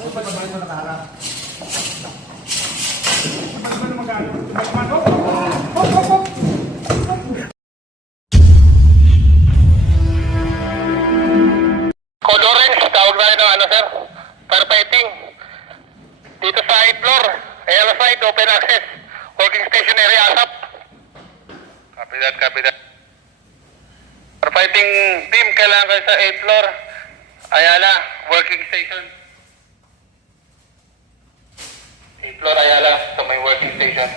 Ba't ba ito nakaharap? Ba't ba magano? Hop! Code Orange, tawag na ito, sir? Firefighting. Dito sa 8th floor, ALA side, open access. Working station area, ASAP. Copy that. Firefighting team, kailangan kayo sa 8th floor. Ayala, working station. 8th floor, Ayala, sa may working station.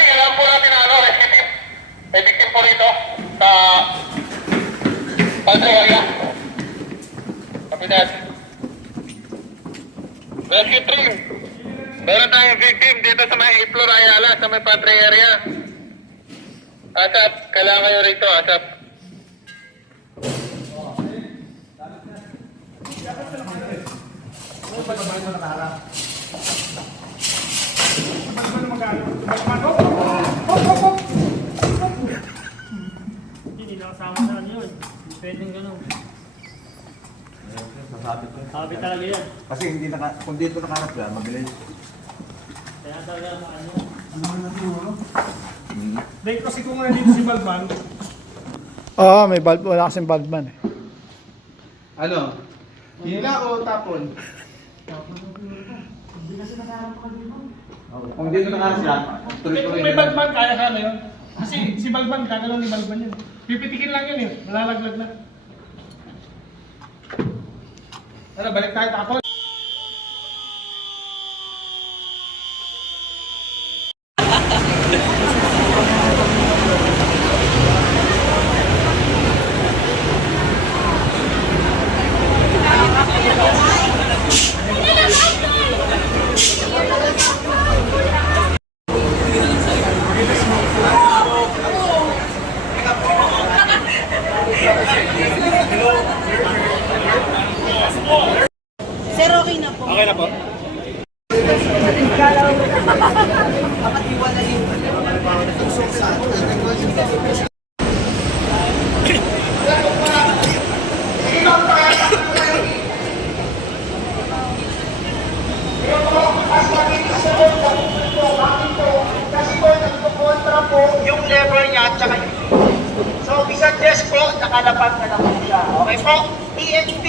Kailangan po natin rescue team. May victim po rito sa Padre area. Copy that. Rescue team. Meron tayong victim dito sa may 8th floor Ayala, sa may Padre area. ASAP, kailangan kayo rito, ASAP. Ba't ba ito nakaharap? Ba't ba magano? Hop! Hindi nakasama sa ano yun. Pwedeng gano'n. Sasabit ko. Sabi talaga yan. Kasi hindi kung dito nakaharap yan, mabilis. Kaya talaga ano. Ano na siguro? Dahil kasi kung nandito si Balban, Oo, may bulb. Wala kasing bulbman eh. Ano? Hila o tapon? Kung dito nakaharap yan, kung may Balban, kaya sana yun. Kasi si Balban, kagalaw ni Balban yun. Pipitikin lang yun eh, malalaglag na. Ano, balik tayo tapon. Sir, okay na po. Okay na po. Yung lever niya at saka yung so, isang desk po, nakalapag na lang po siya. Okay po? ENP.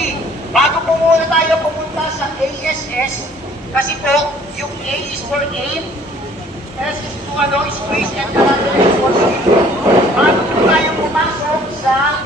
Bago po muna tayo pumunta sa ASS, kasi po, yung A is for aim, S is to squeeze, and another is for speed. Bago po tayo pumasok sa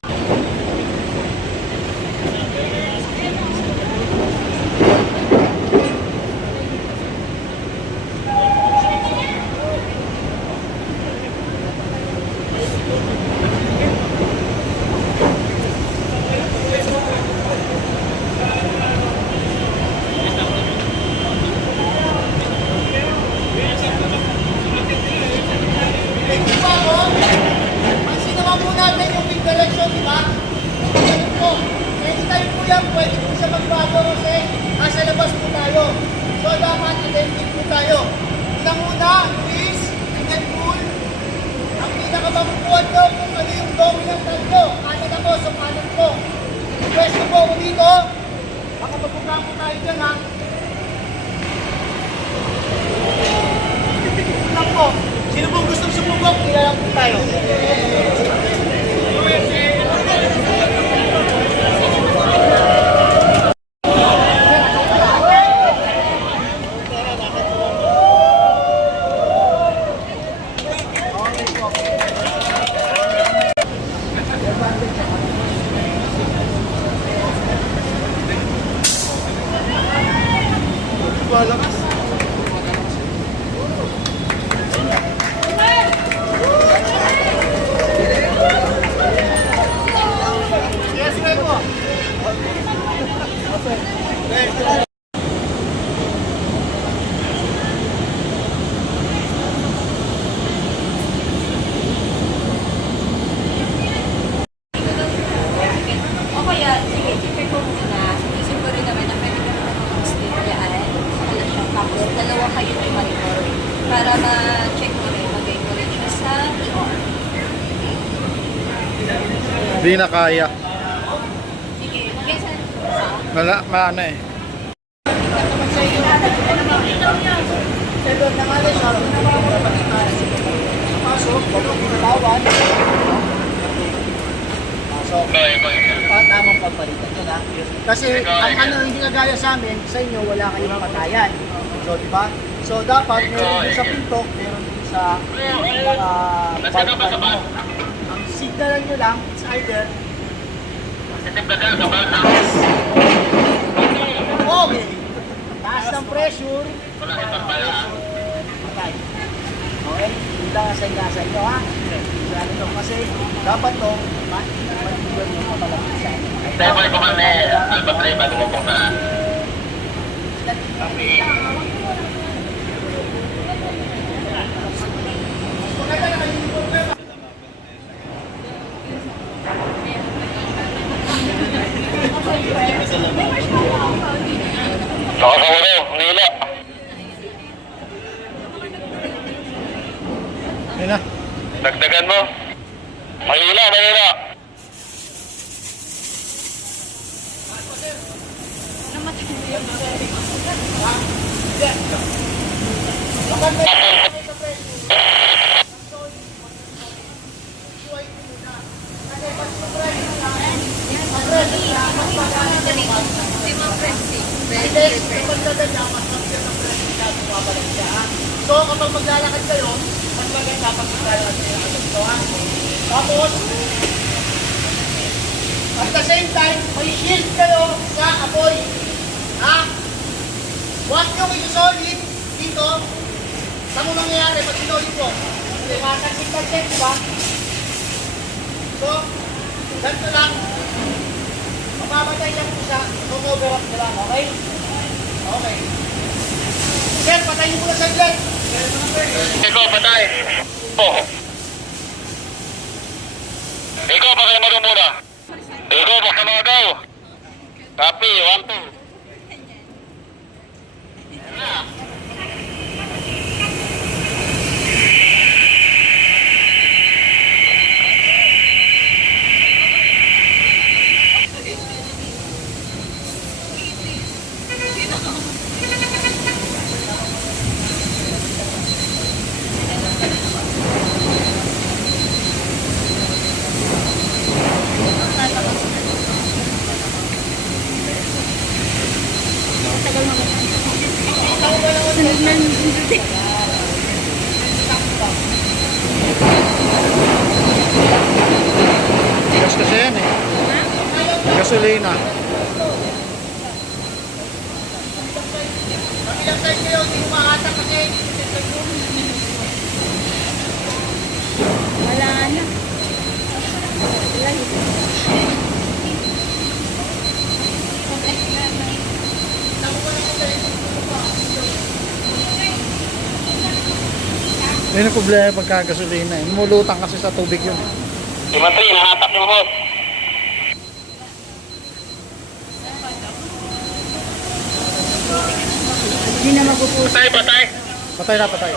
pansin naman po natin yung big direction, di ba? Ganun po. Anytime po yan, pwede po siya magbago kasi nasa labas po tayo. So, dapat identity po tayo. Unang-una, please, and then pull. Ang pinakamabubuan nyo kung ano yung dominant nyo. Kanan ako, so kanan po. Pwesto po ako dito. Baka mabuka po tayo dyan, ha? Lang po. Sino pong gustong sumubok? Ilalang po tayo. Malakas. O kaya, sige, check Hindi na kaya. Sige, mag-isa. Ano eh. Pero nangalan siya, pasok, binatawan. Pasok. Tamang pagpalitan yun ha. Kasi ang ano hindi kagaya sa amin, sa inyo wala kayong patayan. So di ba? So dapat meron din sa pinto, meron din sa balkan mo. Ang signalan nyo lang, it's either okay. Taas ng pressure. Patay. Okay? Hindi lang sa inyo ha. Sabi nyo, kasi dapat to, matigan yung kapalapit sa inyo. Tayo mo ito man eh, albat na bago mo pong na. Nakakawaro, nila. Yun na. Dagdagan mo. Mahila, mahila. So kapag maglalakad kayo, mas maganda pag maglalakad kayo. So, ha? Tapos, at the same time, may shield kayo sa apoy. Ha? Huwag nyo isusolid dito. Saan mo nangyayari pag sinolid ko? Kasi masagsit-sagsit, di ba? So, ganito lang. Mapamatay lang po siya. Cover up na lang, okay? Okay. Sir, patayin mo na saglit. Ikaw, patay. Oh. Ikaw, patay mo muna. Ikaw, baka mga daw. Copy, 1, 2. Gas kasi yan eh. Gasolina. Kabilang side kayo, hindi mo makatak kasi. Wala na. Yun ang problema pagka gasolina eh. Lumulutang kasi sa tubig yun eh. Dimatri, nahatak yung hose. Hindi na magpupuso. Patay, patay. Patay na, patay.